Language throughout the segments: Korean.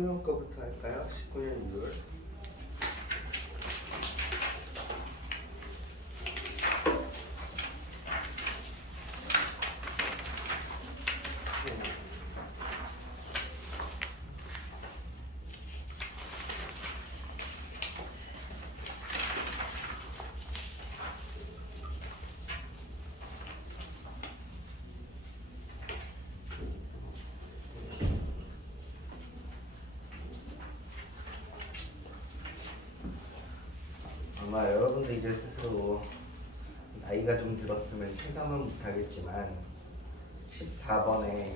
19년 거부터 할까요? 19년 6월. 아마 여러분도 이제 스스로 나이가 좀 들었으면 체감은 못하겠지만 14번에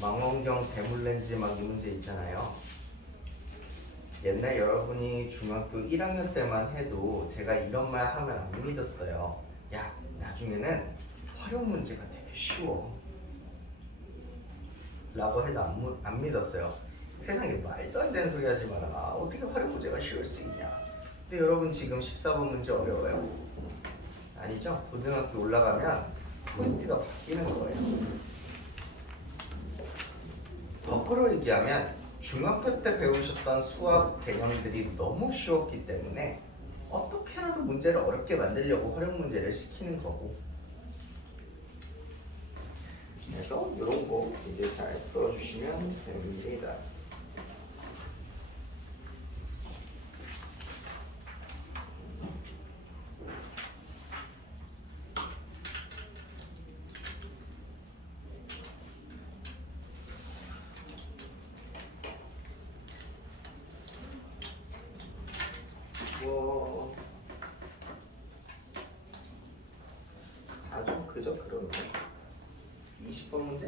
망원경 대물렌즈 막 이 문제 있잖아요. 옛날 여러분이 중학교 1학년 때만 해도 제가 이런 말 하면 안 믿었어요. 야, 나중에는 활용 문제가 되게 쉬워 라고 해도 안 믿었어요. 세상에 말도 안 되는 소리 하지 마라. 어떻게 활용 문제가 쉬울 수 있냐. 근데 여러분 지금 14번 문제 어려워요? 아니죠? 고등학교 올라가면 포인트가 바뀌는 거예요. 거꾸로 얘기하면 중학교 때 배우셨던 수학 개념들이 너무 쉬웠기 때문에 어떻게라도 문제를 어렵게 만들려고 활용 문제를 시키는 거고, 그래서 이런 거 이제 잘 풀어주시면 됩니다. 아주 그저 그런 거. 20번 문제.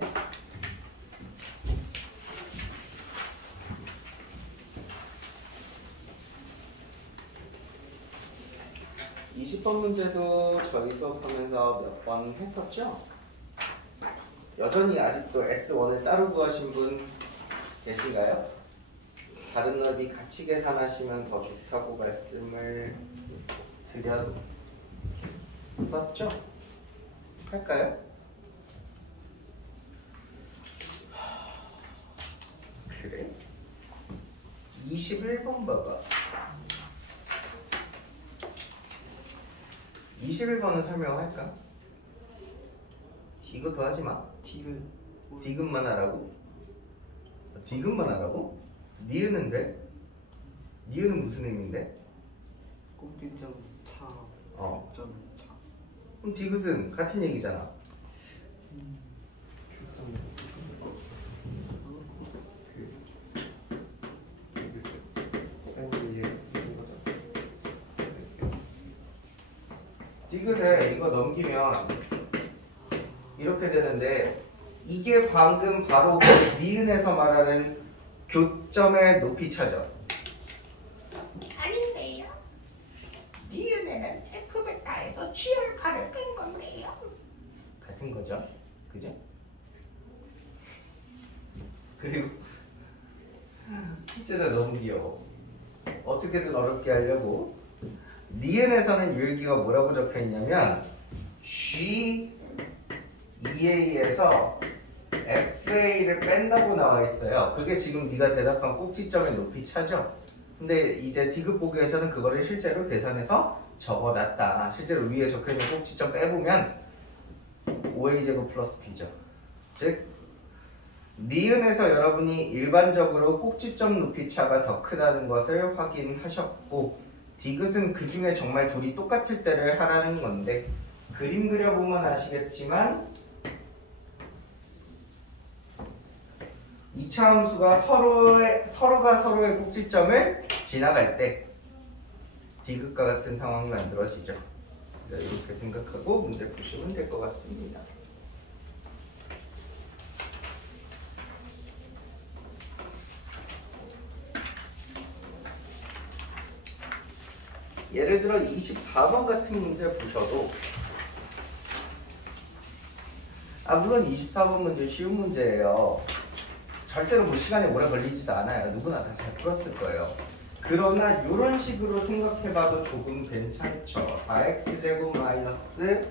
문제도 저희 수업하면서 몇 번 했었죠? 여전히 아직도 S1을 따로 구하신 분 계신가요? 다른 넓이 같이 계산하시면 더 좋다고 말씀을 드렸었죠? 할까요? 그래? 21번 봐봐. 21번은 설명할까? 디귿도 하지마. 디귿만 하라고? 디귿만 하라고? 니은은 돼? 니은은 무슨 의미인데? 꼭지점 차. 점 차. 그럼 디귿은 같은 얘기잖아. 디귿에 이거 넘기면 이렇게 되는데, 이게 방금 바로 그 니은에서 말하는 교점의 높이 차죠? 아닌데요. 니은에는 F베타에서 G알파를 뺀 건데요. 같은 거죠? 그죠? 그리고 진짜 너무 귀여워. 어떻게든 어렵게 하려고 니은에서는 유일기가 뭐라고 적혀있냐면 G2A에서 FA를 뺀다고 나와있어요. 그게 지금 네가 대답한 꼭지점의 높이 차죠? 근데 이제 디귿 보기에서는 그거를 실제로 계산해서 적어놨다. 실제로 위에 적혀있는 꼭지점 빼보면 5a제곱 플러스 b죠. 즉 니은에서 여러분이 일반적으로 꼭지점 높이 차가 더 크다는 것을 확인하셨고, 디귿은 그 중에 정말 둘이 똑같을 때를 하라는 건데, 그림 그려보면 아시겠지만 2차 함수가 서로가 서로의 꼭지점을 지나갈 때 디귿과 같은 상황이 만들어지죠. 이렇게 생각하고 문제 푸시면 될 것 같습니다. 예를 들어 24번 같은 문제 보셔도, 물론 24번 문제 쉬운 문제예요. 절대로 뭐 시간이 오래 걸리지도 않아요. 누구나 다 잘 풀었을 거예요. 그러나 이런 식으로 생각해봐도 조금 괜찮죠. 4x제곱 마이너스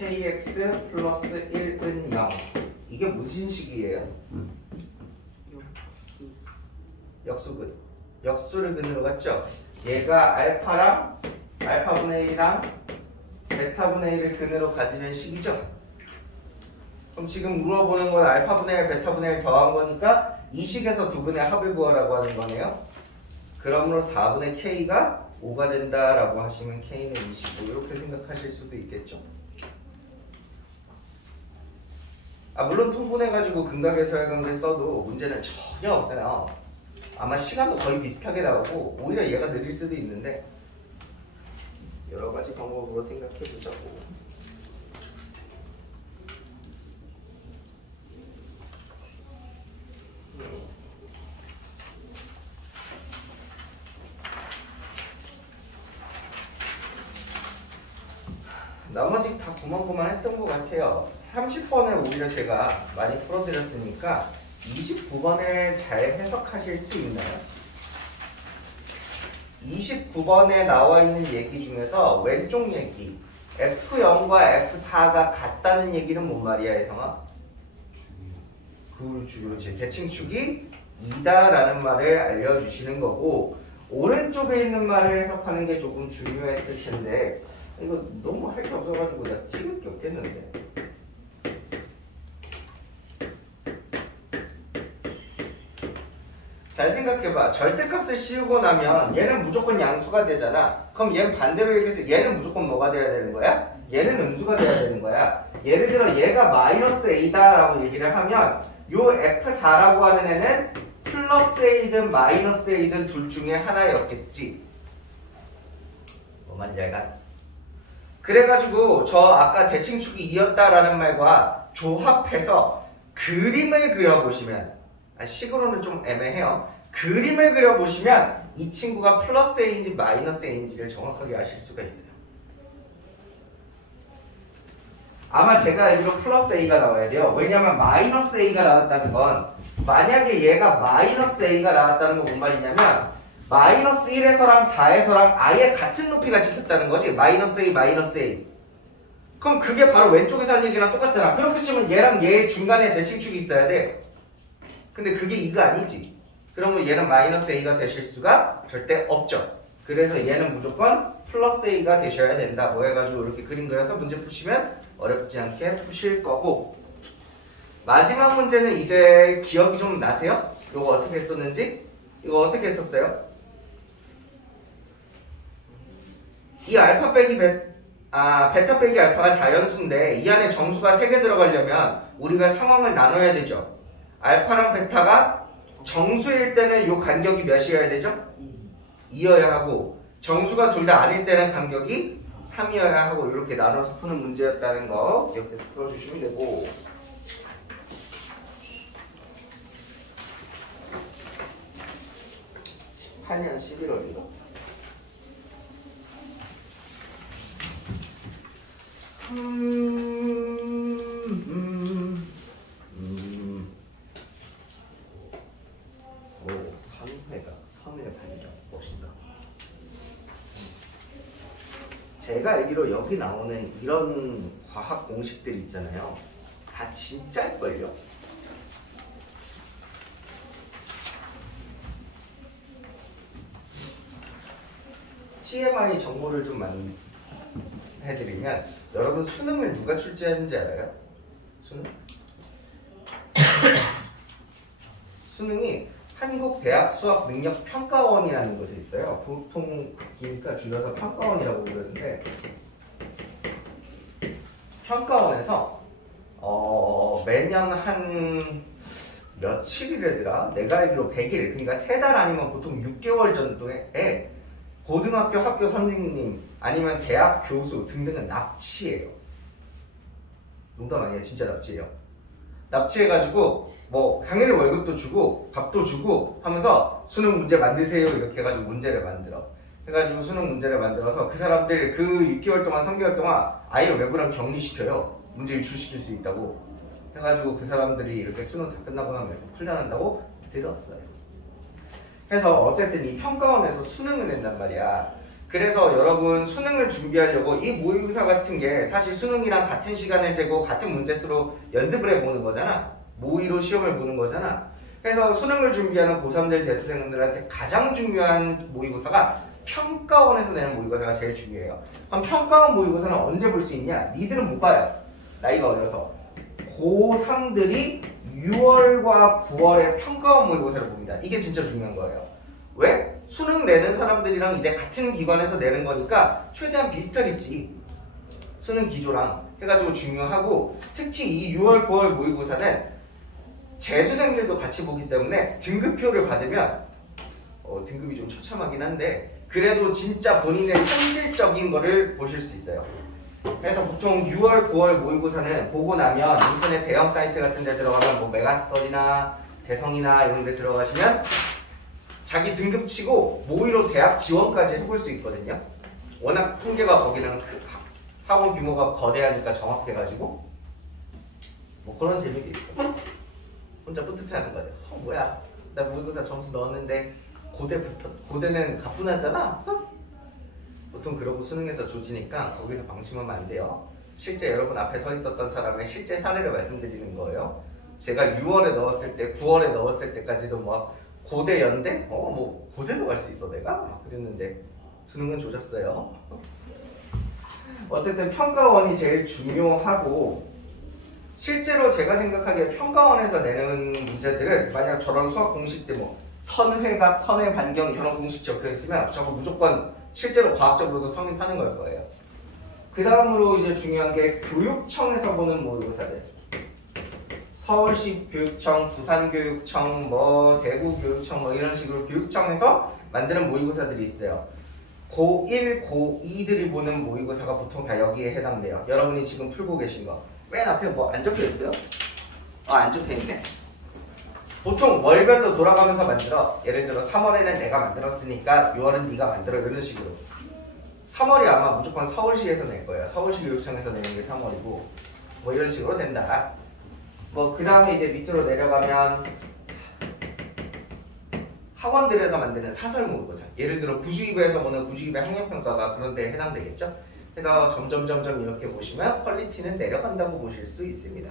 kx 플러스 1은 0. 이게 무슨 식이에요? 역수근. 역수를 근으로 갔죠? 얘가 알파랑 알파분의 1이랑 베타분의 1을 근으로 가지는 식이죠? 그럼 지금 물어보는 건 알파분의 1, 베타분의 1 더한 거니까 이 식에서 두 근의 합을 구하라고 하는 거네요. 그러므로 4분의 k가 5가 된다라고 하시면 k는 25 이렇게 생각하실 수도 있겠죠. 물론 통분해가지고 근각에서의 관계 써도 문제는 전혀 없어요. 아마 시간도 거의 비슷하게 나오고 오히려 얘가 느릴 수도 있는데 여러 가지 방법으로 생각해 보자고. 나머지 다 고만고만했던 것 같아요. 30번을 오히려 제가 많이 풀어드렸으니까 29번에 잘 해석하실 수 있나요? 29번에 나와 있는 얘기 중에서 왼쪽 얘기 F0과 F4가 같다는 얘기는 뭔 말이야, 혜성아? 그렇지. 대칭축이 2다라는 말을 알려주시는 거고 오른쪽에 있는 말을 해석하는 게 조금 중요했을 텐데 이거 너무 할 게 없어가지고 내가 찍을 게 없겠는데. 잘 생각해봐. 절대값을 씌우고 나면 얘는 무조건 양수가 되잖아. 그럼 얘는 반대로 얘기해서 얘는 무조건 뭐가 돼야 되는 거야? 얘는 음수가 돼야 되는 거야. 예를 들어 얘가 마이너스 a다라고 얘기를 하면 요 F4라고 하는 애는 플러스 a든 마이너스 a든 둘 중에 하나였겠지. 뭐 말인지 알까? 그래가지고 저 아까 대칭축이 2였다라는 말과 조합해서 그림을 그려보시면 식으로는 좀 애매해요. 그림을 그려보시면 이 친구가 플러스 a인지 마이너스 a인지를 정확하게 아실 수가 있어요. 아마 제가 알기로 플러스 a가 나와야 돼요. 왜냐면 마이너스 a가 나왔다는 건 만약에 얘가 마이너스 a가 나왔다는 건 뭔 말이냐면 마이너스 1에서랑 4에서랑 아예 같은 높이가 찍혔다는 거지. 마이너스 A, 마이너스 A. 그럼 그게 바로 왼쪽에서 하는 얘기랑 똑같잖아. 그렇게 치면 얘랑 얘 중간에 대칭축이 있어야 돼. 근데 그게 2가 아니지. 그러면 얘는 마이너스 A가 되실 수가 절대 없죠. 그래서 얘는 무조건 플러스 A가 되셔야 된다. 뭐 해가지고 이렇게 그림 그려서 문제 푸시면 어렵지 않게 푸실 거고 마지막 문제는 이제 기억이 좀 나세요? 이거 어떻게 했었는지? 이거 어떻게 했었어요? 이 알파 빼기 베타 빼기 알파가 자연수인데 이 안에 정수가 3개 들어가려면 우리가 상황을 나눠야 되죠. 알파랑 베타가 정수일 때는 이 간격이 몇이어야 되죠? 2여야 하고 정수가 둘 다 아닐 때는 간격이 3이어야 하고 이렇게 나눠서 푸는 문제였다는 거 기억해서 풀어주시면 되고 18년 11월인가? 선을 발견 봅시다. 제가 알기로 여기 나오는 이런 과학 공식들 있잖아요. 다 진짜일걸요? TMI 정보를 좀 많이 해드리면 여러분 수능을 누가 출제하는지 알아요? 수능이 한국대학수학능력평가원이라는 곳이 있어요. 보통 기니까 줄여서 평가원이라고 부르는데 평가원에서 매년 한 며칠이래더라? 내가 알기로 100일 그러니까 3달 아니면 보통 6개월 정도에 고등학교 학교 선생님 아니면 대학 교수 등등은 납치해요. 농담 아니에요. 진짜 납치해요. 납치해가지고 뭐 당연히 월급도 주고 밥도 주고 하면서 수능 문제 만드세요 이렇게 해가지고 문제를 만들어. 해가지고 수능 문제를 만들어서 그 사람들 그 6개월 동안 3개월 동안 아예 외부랑 격리시켜요. 문제 유출시킬 수 있다고. 해가지고 그 사람들이 이렇게 수능 다 끝나고 나면 이렇게 풀려난다고 들었어요. 그래서 어쨌든 이 평가원에서 수능을 낸단 말이야. 그래서 여러분 수능을 준비하려고 이 모의고사 같은 게 사실 수능이랑 같은 시간을 재고 같은 문제수로 연습을 해보는 거잖아. 모의로 시험을 보는 거잖아. 그래서 수능을 준비하는 고3들 재수생들한테 가장 중요한 모의고사가 평가원에서 내는 모의고사가 제일 중요해요. 그럼 평가원 모의고사는 언제 볼 수 있냐? 니들은 못 봐요. 나이가 어려서. 고3들이 6월과 9월에 평가원 모의고사를 봅니다. 이게 진짜 중요한 거예요. 왜? 수능 내는 사람들이랑 이제 같은 기관에서 내는 거니까 최대한 비슷하겠지. 수능 기조랑 해가지고 중요하고, 특히 이 6월, 9월 모의고사는 재수생들도 같이 보기 때문에 등급표를 받으면 등급이 좀 처참하긴 한데 그래도 진짜 본인의 현실적인 거를 보실 수 있어요. 그래서 보통 6월, 9월 모의고사는 보고 나면 인터넷 대형 사이트 같은 데 들어가면 뭐 메가스터디나 대성이나 이런 데 들어가시면 자기 등급 치고 모의로 대학 지원까지 해볼 수 있거든요. 워낙 통계가 거기는 학원 규모가 거대하니까 정확해가지고 뭐 그런 재미도 있어. 혼자 뿌듯해하는 거죠. 뭐야, 나 모의고사 점수 넣었는데 고대는 가뿐하잖아. 보통 그러고 수능에서 조지니까 거기서 방심하면 안 돼요. 실제 여러분 앞에 서 있었던 사람의 실제 사례를 말씀드리는 거예요. 제가 6월에 넣었을 때, 9월에 넣었을 때까지도 뭐 고대 연대? 뭐 고대도 갈 수 있어 내가? 그랬는데 수능은 조졌어요. 어쨌든 평가원이 제일 중요하고, 실제로 제가 생각하기에 평가원에서 내는 문제들은 만약 저런 수학 공식 때 뭐 선회각, 선회 반경 이런 공식 적혀 있으면 저거 무조건 실제로 과학적으로도 성립하는 걸 거예요. 그 다음으로 이제 중요한 게 교육청에서 보는 모의고사들. 서울시 교육청, 부산교육청, 뭐 대구교육청 뭐 이런 식으로 교육청에서 만드는 모의고사들이 있어요. 고1, 고2들이 보는 모의고사가 보통 다 여기에 해당돼요. 여러분이 지금 풀고 계신 거. 맨 앞에 뭐 안 적혀 있어요? 안 적혀 있네. 보통 월별로 돌아가면서 만들어. 예를 들어 3월에는 내가 만들었으니까 6월은 네가 만들어. 이런 식으로. 3월이 아마 무조건 서울시에서 낼 거예요. 서울시 교육청에서 내는 게 3월이고 뭐 이런 식으로 된다. 뭐 그 다음에 이제 밑으로 내려가면 학원들에서 만드는 사설 모의고사. 예를 들어 구주기부에서 보는 구주기부의 학력평가가 그런 데에 해당되겠죠. 그래서 점점 이렇게 보시면 퀄리티는 내려간다고 보실 수 있습니다.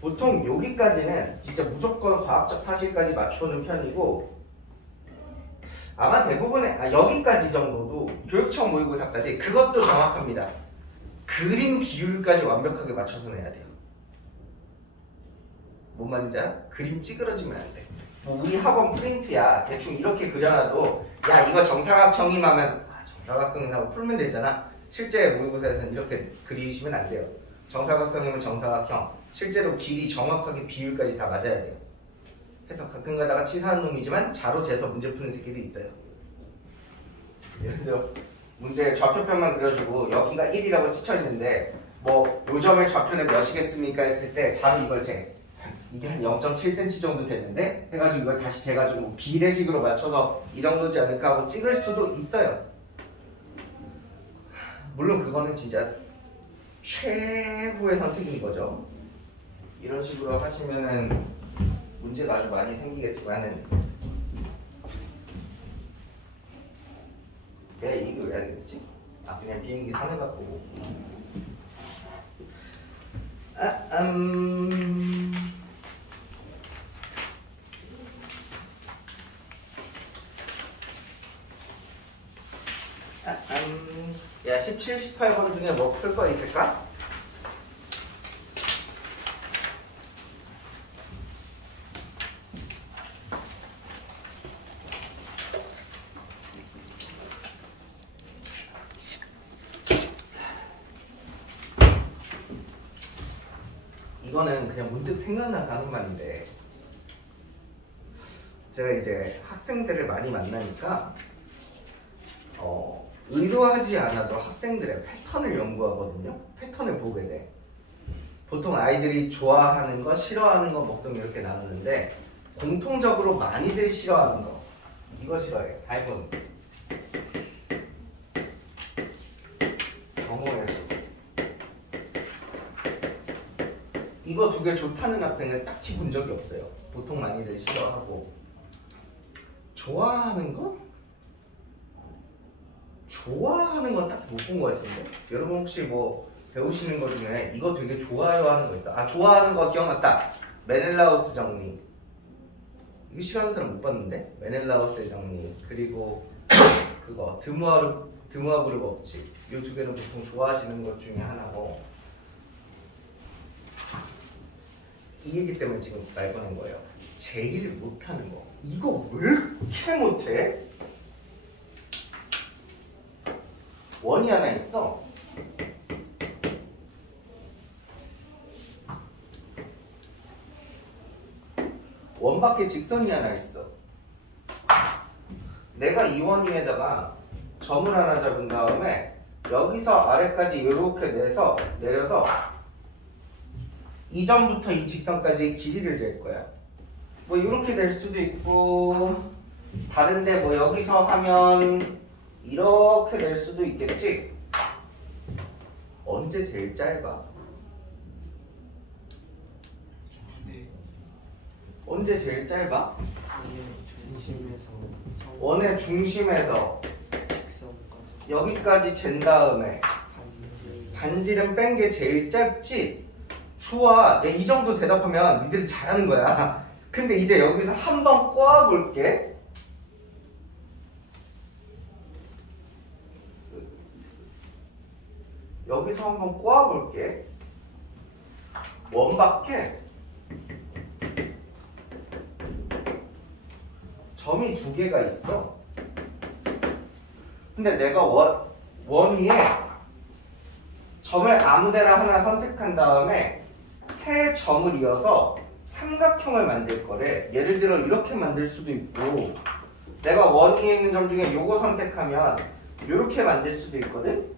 보통 여기까지는 진짜 무조건 과학적 사실까지 맞춰오는 편이고, 아마 대부분의 여기까지 정도도 교육청 모의고사까지 그것도 정확합니다. 그림 비율까지 완벽하게 맞춰서 내야 돼요. 뭔 말인지 알아? 그림 찌그러지면 안 돼. 뭐 우리 학원 프린트야. 대충 이렇게 그려놔도 야 이거 정사각형이면 정사각형이라고 풀면 되잖아. 실제 모의고사에서는 이렇게 그리시면 안 돼요. 정사각형이면 정사각형. 실제로 길이 정확하게 비율까지 다 맞아야 돼요. 그래서 가끔 가다가 치사한 놈이지만 자로 재서 문제 푸는 새끼도 있어요. 예를 들어 문제 좌표편만 그려주고 여기가 1이라고 찍혀있는데 뭐 요점을 좌표는 몇이겠습니까 했을 때 자로 이걸 재. 이게 한 0.7cm 정도 됐는데 해가지고 이걸 다시 재가지고 비례식으로 맞춰서 이 정도지 않을까 하고 찍을 수도 있어요. 물론 그거는 진짜 최후의 선택인 거죠. 이런 식으로 하시면은 문제가 아주 많이 생기겠지만은 내가 이거 왜 하겠지? 그냥 비행기 상해갖고 보고. 야 17, 18번 중에 뭐 풀 거 있을까? 이거는 그냥 문득 생각나서 하는 말인데, 제가 이제 학생들을 많이 만나니까 의도하지 않아도 학생들의 패턴을 연구하거든요. 패턴을 보게 돼. 보통 아이들이 좋아하는 거, 싫어하는 거, 목동 이렇게 나누는데 공통적으로 많이들 싫어하는 거, 이거 싫어해. 달분, 경호의 수. 이거 두 개 좋다는 학생은 딱히 본 적이 없어요. 보통 많이들 싫어하고. 좋아하는 거? 좋아하는 건 딱 못 본 것 같은데? 여러분 혹시 뭐 배우시는 거 중에 이거 되게 좋아요 하는 거 있어? 아, 좋아하는 거 기억났다. 메넬라우스 정리. 이거 싫어하는 사람 못 봤는데? 메넬라우스의 정리. 그리고 그거 드무아브르 법칙. 이 두 개는 보통 좋아하시는 것 중에 하나고. 이 얘기 때문에 지금 말 거는 거예요. 제일 못하는 거. 이거 왜 이렇게 못해? 원이 하나 있어. 원 밖에 직선이 하나 있어. 내가 이 원 위에다가 점을 하나 잡은 다음에 여기서 아래까지 이렇게 내려서 이 점부터 이 직선까지의 길이를 잴 거야. 뭐 이렇게 될 수도 있고 다른데 뭐 여기서 하면 이렇게 될 수도 있겠지. 언제 제일 짧아? 네. 언제 제일 짧아? 중심에서 원의 중심에서 직선까지 여기까지 잰 다음에 반지름 뺀 게 제일 짧지? 좋아. 내가 이 정도 대답하면 니들이 잘하는 거야. 근데 이제 여기서 한번 꼬아볼게. 여기서 한번 꼬아볼게. 원 밖에 점이 두 개가 있어. 근데 내가 원 위에 점을 아무데나 하나 선택한 다음에 세 점을 이어서 삼각형을 만들 거래. 예를 들어 이렇게 만들 수도 있고 내가 원 위에 있는 점 중에 요거 선택하면 이렇게 만들 수도 있거든.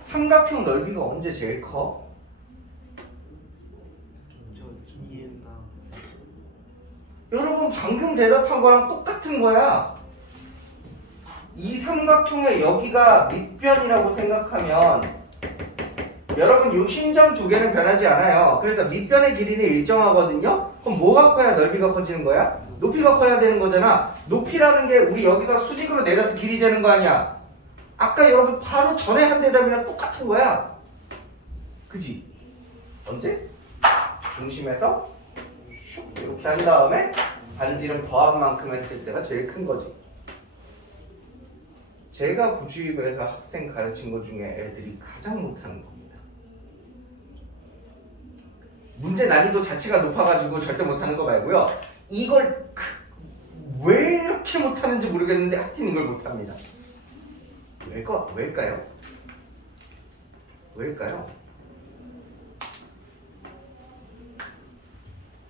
삼각형 넓이가 언제 제일 커? 저 이해나 여러분 방금 대답한 거랑 똑같은 거야. 이 삼각형의 여기가 밑변이라고 생각하면 여러분 요 흰 점 두 개는 변하지 않아요. 그래서 밑변의 길이는 일정하거든요. 그럼 뭐가 커야 넓이가 커지는 거야? 높이가 커야 되는 거잖아. 높이라는 게 우리 여기서 수직으로 내려서 길이 재는 거 아니야. 아까 여러분 바로 전에 한 대답이랑 똑같은 거야. 그지? 언제? 중심에서 슉 이렇게 한 다음에 반지름 더한 만큼 했을 때가 제일 큰 거지. 제가 구주입에서 학생 가르친 것 중에 애들이 가장 못하는 겁니다. 문제 난이도 자체가 높아가지고 절대 못하는 거 말고요. 이걸 왜 이렇게 못하는지 모르겠는데 하여튼 이걸 못합니다. 왜일까요? 왜일까요?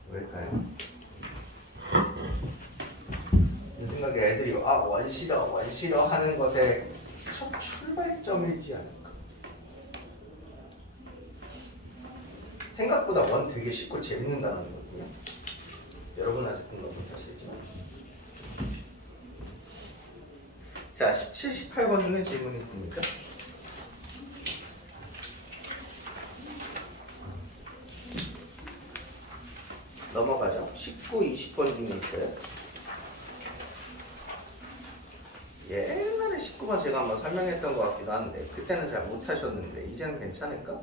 왜일까요? 내 생각에 애들이 원 싫어 하는 것의 첫 출발점이지 않을까. 생각보다 원 되게 쉽고 재밌는 단어거든요. 여러분 아직 공부 못 하시겠지만. 자, 17, 18번 중에 질문이 있습니까? 넘어가죠. 19, 20번 중에 있어요. 옛날에 19번 제가 한번 설명했던 것 같기도 한데 그때는 잘 못하셨는데 이제는 괜찮을까?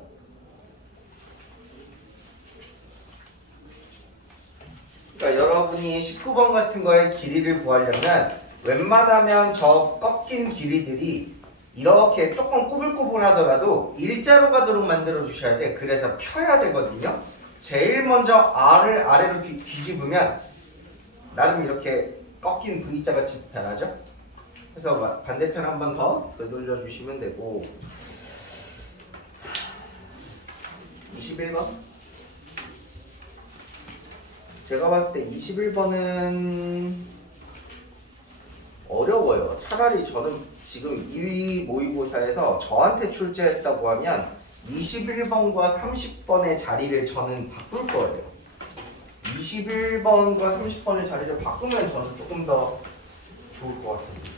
그러니까 여러분이 19번 같은 거에 길이를 구하려면 웬만하면 저 꺾인 길이들이 이렇게 조금 꾸불꾸불 하더라도 일자로 가도록 만들어 주셔야 돼. 그래서 펴야 되거든요. 제일 먼저 R을 아래로 뒤집으면 나름 이렇게 꺾인 V자 같이 변하죠. 그래서 반대편 한 번 더 되돌려 주시면 되고 21번 제가 봤을 때 21번은 어려워요. 차라리 저는 지금 2위 모의고사에서 저한테 출제했다고 하면 21번과 30번의 자리를 저는 바꿀 거예요. 21번과 30번의 자리를 바꾸면 저는 조금 더 좋을 것 같아요.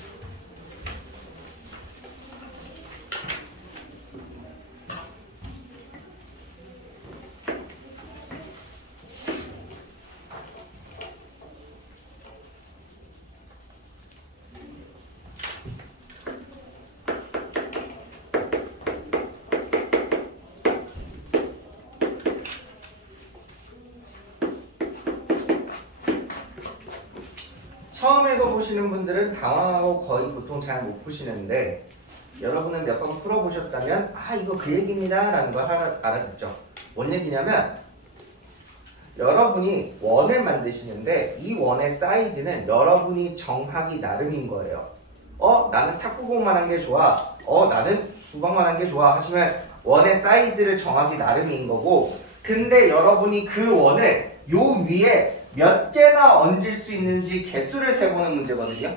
처음 읽어보시는 분들은 당황하고 거의 보통 잘 못 푸시는데 여러분은 몇 번 풀어보셨다면 아 이거 그 얘기입니다 라는 걸 알아듣죠. 뭔 얘기냐면 여러분이 원을 만드시는데 이 원의 사이즈는 여러분이 정하기 나름인 거예요. 나는 탁구공만 한 게 좋아. 나는 수박만 한 게 좋아 하시면 원의 사이즈를 정하기 나름인 거고, 근데 여러분이 그 원을 요 위에 몇 개나 얹을 수 있는지 개수를 세보는 문제거든요.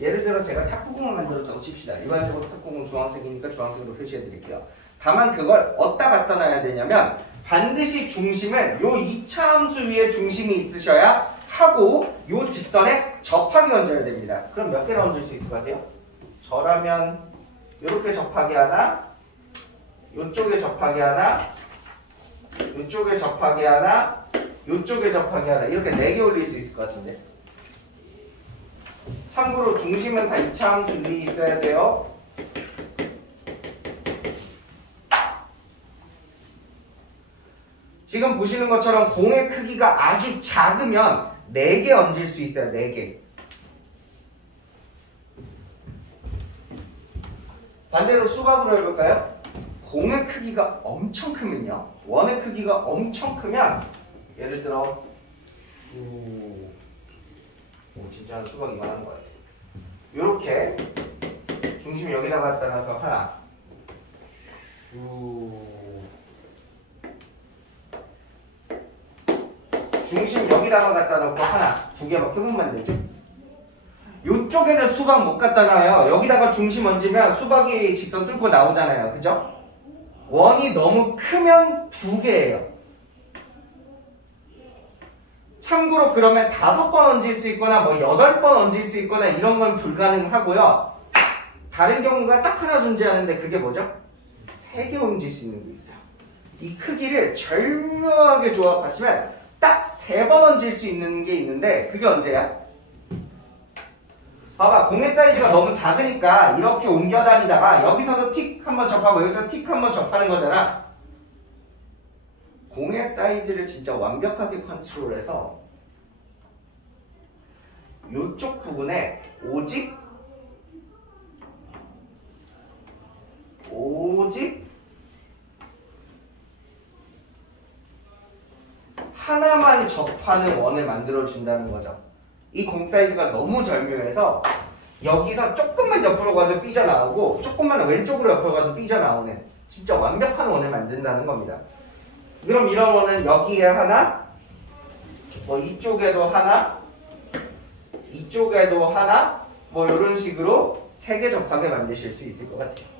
예를 들어 제가 탁구공을 만들었다고 칩시다. 일반적으로 탁구공 주황색이니까 주황색으로 표시해 드릴게요. 다만 그걸 어디다 갖다 놔야 되냐면 반드시 중심은 요 2차 함수 위에 중심이 있으셔야 하고 요 직선에 접하게 얹어야 됩니다. 그럼 몇 개를 얹을 수 있을 것 같아요? 저라면 요렇게 접하게 하나, 요쪽에 접하게 하나, 요쪽에 접하게 하나, 요쪽에 접하게 하나, 이렇게 4개 올릴 수 있을 것 같은데. 참고로 중심은 다 2차 함수 위에 있어야 돼요. 지금 보시는 것처럼 공의 크기가 아주 작으면 4개 얹을 수 있어요. 4개. 반대로 수박으로 해볼까요? 공의 크기가 엄청 크면요. 원의 크기가 엄청 크면 예를 들어 진짜 수박 이만한 거 같아요. 요렇게 중심 여기다 갖다 놔서 하나 중심 여기다가 갖다 놓고 하나, 2개밖에 못 만들죠. 요쪽에는 수박 못 갖다 놔요. 여기다가 중심 얹으면 수박이 직선 뚫고 나오잖아요. 그죠? 원이 너무 크면 2개예요. 참고로 그러면 5번 얹을 수 있거나 뭐 8번 얹을 수 있거나 이런 건 불가능하고요. 다른 경우가 딱 하나 존재하는데 그게 뭐죠? 3개 얹을 수 있는 게 있어요. 이 크기를 절묘하게 조합하시면 딱 3번 얹을 수 있는 게 있는데 그게 언제야? 봐봐, 공의 사이즈가 너무 작으니까 이렇게 옮겨 다니다가 여기서도 틱 한번 접하고 여기서 틱 한번 접하는 거잖아. 공의 사이즈를 진짜 완벽하게 컨트롤해서 이쪽 부분에 오직 하나만 접하는 원을 만들어 준다는 거죠. 이 공 사이즈가 너무 절묘해서 여기서 조금만 옆으로 가도 삐져나오고 조금만 왼쪽으로 옆으로 가도 삐져나오는 진짜 완벽한 원을 만든다는 겁니다. 그럼 이런 원은 여기에 하나, 뭐 이쪽에도 하나, 이쪽에도 하나, 뭐 이런 식으로 3개 접하게 만드실 수 있을 것 같아요.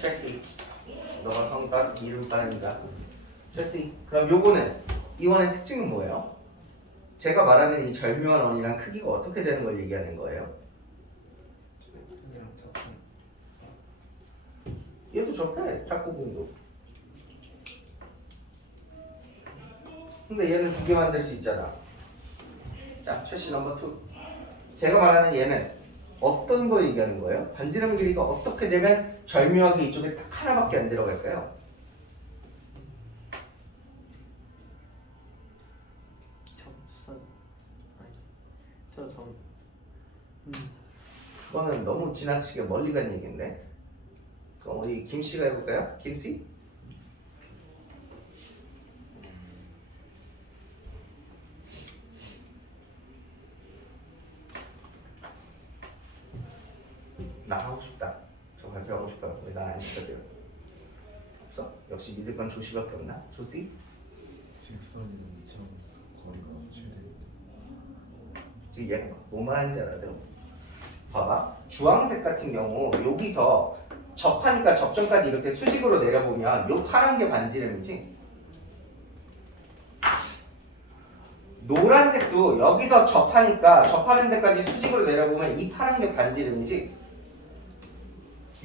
트레시, 너가 성딱 이름 빠른다. 트레시, 그럼 요거는 이 원의 특징은 뭐예요? 제가 말하는 이 절묘한 원이랑 크기가 어떻게 되는 걸 얘기하는 거예요? 얘도 접해, 탁구공도. 근데 얘는 2개 만들 수 있잖아. 자, 최씨 넘버 2. 제가 말하는 얘는 어떤 거 얘기하는 거예요? 반지름 길이가 어떻게 되면 절묘하게 이쪽에 딱 하나밖에 안 들어갈까요? 접선 아니 저선 그거는 너무 지나치게 멀리 간 얘기인데. 그럼 우리 김씨가 해볼까요? 김씨? 나 하고 싶다. 저 발표하고 싶어요. 왜 나 안 시켜줘요? 없어? 역시 믿을 건 조씨밖에 없나? 조씨? 직선이 2차 거리가 최대입니다. 지금 얘가 뭐 말하는지 알아요? 봐봐. 주황색 같은 경우 여기서 접하니까 접점까지 이렇게 수직으로 내려보면 요 파란 게 반지름이지. 노란색도 여기서 접하니까 접하는 데까지 수직으로 내려보면 이 파란 게 반지름이지.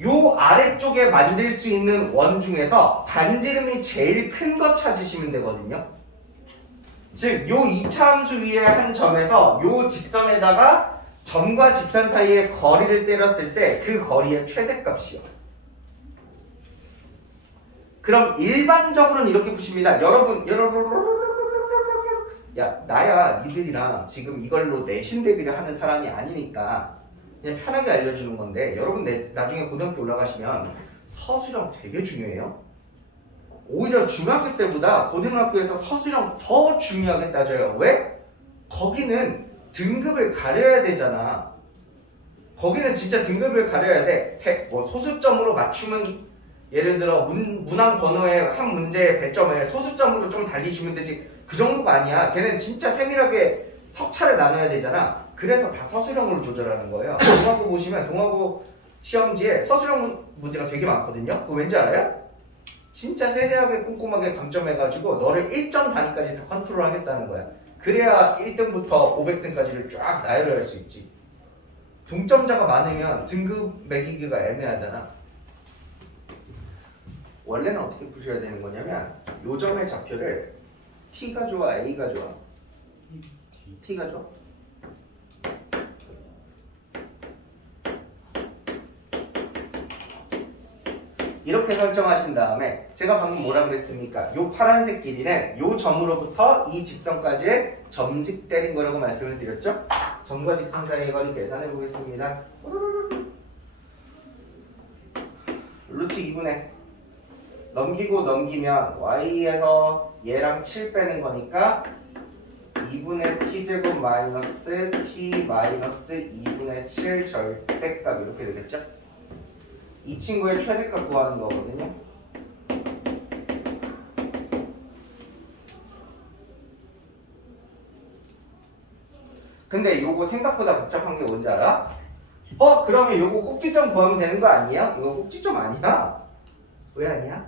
요 아래쪽에 만들 수 있는 원 중에서 반지름이 제일 큰 거 찾으시면 되거든요. 즉, 요 2차 함수 위에 한 점에서 요 직선에다가 점과 직선 사이의 거리를 때렸을 때 그 거리의 최대값이요. 그럼 일반적으로는 이렇게 푸십니다. 여러분 야 나야 니들이랑 지금 이걸로 내신 대비를 하는 사람이 아니니까 그냥 편하게 알려주는 건데 여러분 나중에 고등학교 올라가시면 서술형 되게 중요해요. 오히려 중학교 때보다 고등학교에서 서술형 더 중요하게 따져요. 왜? 거기는 등급을 가려야 되잖아. 거기는 진짜 등급을 가려야 돼. 뭐 소수점으로 맞추면 예를 들어 문항 번호의 한 문제의 배점을 소수점으로 좀 달리 주면 되지 그 정도가 아니야. 걔는 진짜 세밀하게 석차를 나눠야 되잖아. 그래서 다 서술형으로 조절하는 거예요. 동아고 보시면 동아고 시험지에 서술형 문제가 되게 많거든요. 그거 왠지 알아요? 진짜 세세하게 꼼꼼하게 감점해가지고 너를 1점 단위까지 다 컨트롤 하겠다는 거야. 그래야 1등부터 500등까지를 쫙 나열을 할 수 있지. 동점자가 많으면 등급 매기기가 애매하잖아. 원래는 어떻게 푸셔야 되는 거냐면 요점의 좌표를 T가 좋아, A가 좋아? T가 좋아? 이렇게 설정하신 다음에 제가 방금 뭐라 그랬습니까? 요 파란색 길이는 요 점으로부터 이 직선까지의 점직 때린 거라고 말씀을 드렸죠? 점과 직선 사이의 거리 계산해 보겠습니다. 루트 2분의 넘기고 넘기면 y에서 얘랑 7 빼는 거니까 2분의 t제곱 마이너스 t 마이너스 2분의 7 절대값 이렇게 되겠죠? 이 친구의 최대값 구하는 거거든요. 근데 요거 생각보다 복잡한 게 뭔지 알아? 그러면 요거 꼭지점 구하면 되는 거 아니야? 이거 꼭지점 아니야? 왜 아니야?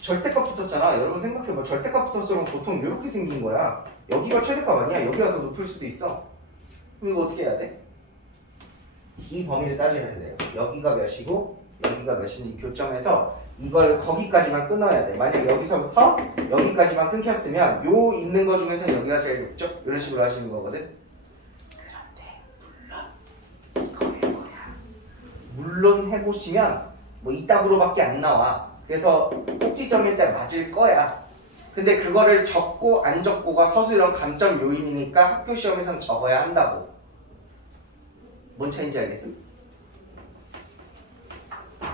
절대값 붙었잖아. 여러분 생각해봐. 절대값 붙었으면 보통 이렇게 생긴 거야. 여기가 최대값 아니야? 여기가 더 높을 수도 있어. 그럼 이거 어떻게 해야 돼? 이 범위를 따져야 돼요. 여기가 몇이고 여기가 몇인지 교점에서 이걸 거기까지만 끊어야 돼. 만약 여기서부터 여기까지만 끊겼으면 요 있는 거 중에서 여기가 제일 높죠? 이런 식으로 하시는 거거든. 그런데 물론 이거 할 거야. 물론 해보시면 뭐 이따구로밖에 안 나와. 그래서 꼭지점일 때 맞을 거야. 근데 그거를 적고 안 적고가 서술형 감점 요인이니까 학교 시험에선 적어야 한다고. 뭔 차이인지 알겠음?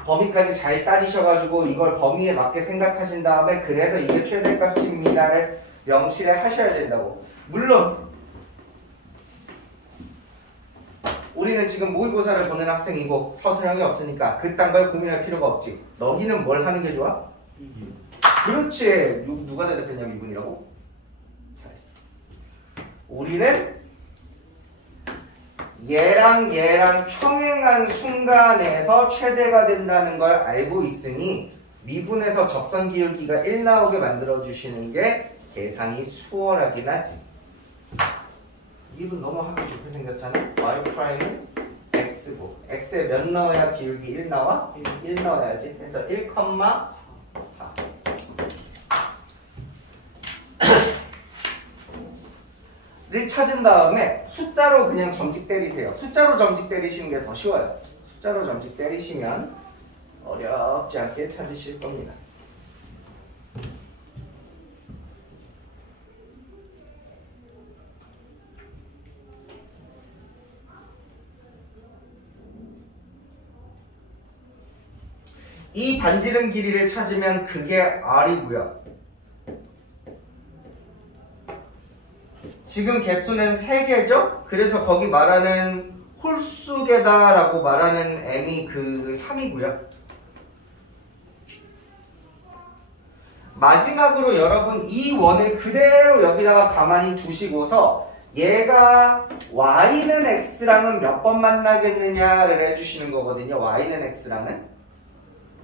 범위까지 잘 따지셔가지고 이걸 범위에 맞게 생각하신 다음에 그래서 이게 최대값입니다를 명시를 하셔야 된다고. 물론 우리는 지금 모의고사를 보는 학생이고 서술형이 없으니까 그딴 걸 고민할 필요가 없지. 너희는 뭘 하는 게 좋아? 그렇지. 누가 대답했냐면 이분이라고? 잘했어. 우리는 얘랑 평행한 순간에서 최대가 된다는 걸 알고 있으니 미분에서 적선 기울기가 1 나오게 만들어주시는 게 계산이 수월하긴 하지. 미분 너무 하기 좋게 생겼잖아. y''은 x고 x에 몇 넣어야 기울기 1 나와? 1 넣어야지. 그래서 1,4 를 찾은 다음에 숫자로 그냥 점직 때리세요. 숫자로 점직 때리시는 게 더 쉬워요. 숫자로 점직 때리시면 어렵지 않게 찾으실 겁니다. 이 반지름 길이를 찾으면 그게 R이고요. 지금 개수는 3개죠? 그래서 거기 말하는 홀수계다라고 말하는 m이 그 3이고요. 마지막으로 여러분 이 원을 그대로 여기다가 가만히 두시고서 얘가 y는 x랑은 몇 번 만나겠느냐를 해주시는 거거든요. y는 x랑은.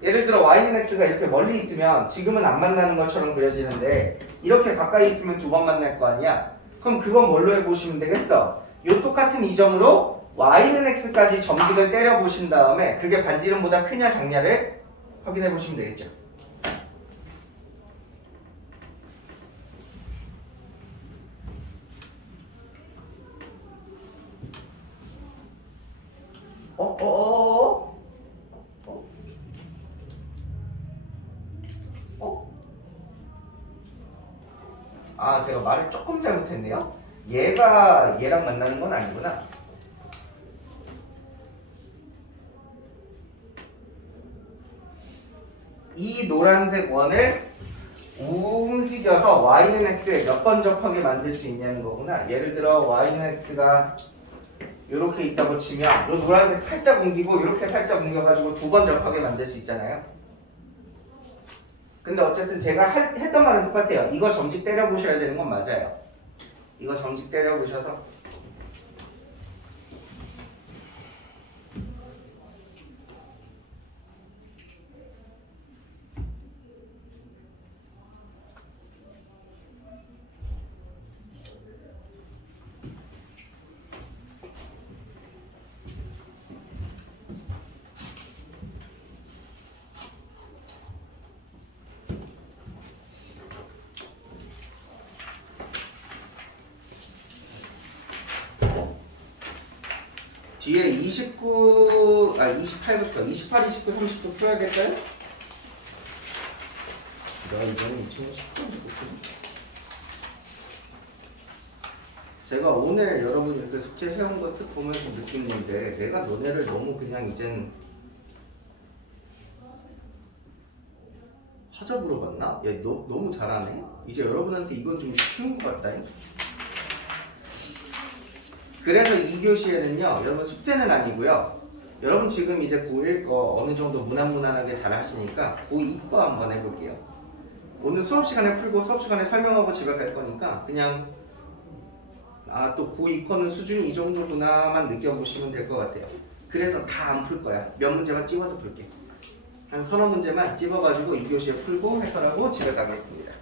예를 들어 y는 x가 이렇게 멀리 있으면 지금은 안 만나는 것처럼 그려지는데 이렇게 가까이 있으면 2번 만날 거 아니야? 그럼 그건 뭘로 해보시면 되겠어? 요 똑같은 이 점으로 y는 x까지 점직을 때려보신 다음에 그게 반지름보다 크냐 작냐를 확인해 보시면 되겠죠. 아, 제가 말을 조금 잘못했네요. 얘가 얘랑 만나는 건 아니구나. 이 노란색 원을 움직여서 y는 x에 몇 번 접하게 만들 수 있냐는 거구나. 예를 들어 y는 x가 이렇게 있다고 치면 이 노란색 살짝 옮기고 이렇게 살짝 옮겨가지고 2번 접하게 만들 수 있잖아요. 근데 어쨌든 제가 했던 말은 똑같아요. 이거 점집 때려보셔야 되는 건 맞아요. 이거 점집 때려보셔서 뒤에 28부터 28, 29, 30도 풀어야겠어요? 이거는 2019년 제가 오늘 여러분 이렇게 숙제 해온 거 쓱 보면서 느낀 건데 내가 너네를 너무 그냥 이젠 하잡으러 갔나? 야, 너 너무 잘하네? 이제 여러분한테 이건 좀 쉬운 것 같다. 그래서 2교시에는요 여러분 숙제는 아니고요, 여러분 지금 이제 고1 거 어느 정도 무난무난하게 잘 하시니까 고2 거 한번 해볼게요. 오늘 수업 시간에 풀고 수업 시간에 설명하고 집에 갈 거니까 그냥 또 고2 거는 수준이 이 정도구나만 느껴보시면 될 것 같아요. 그래서 다 안 풀 거야. 몇 문제만 찍어서 풀게. 한 서너 문제만 찍어가지고 2교시에 풀고 해설하고 집에 가겠습니다.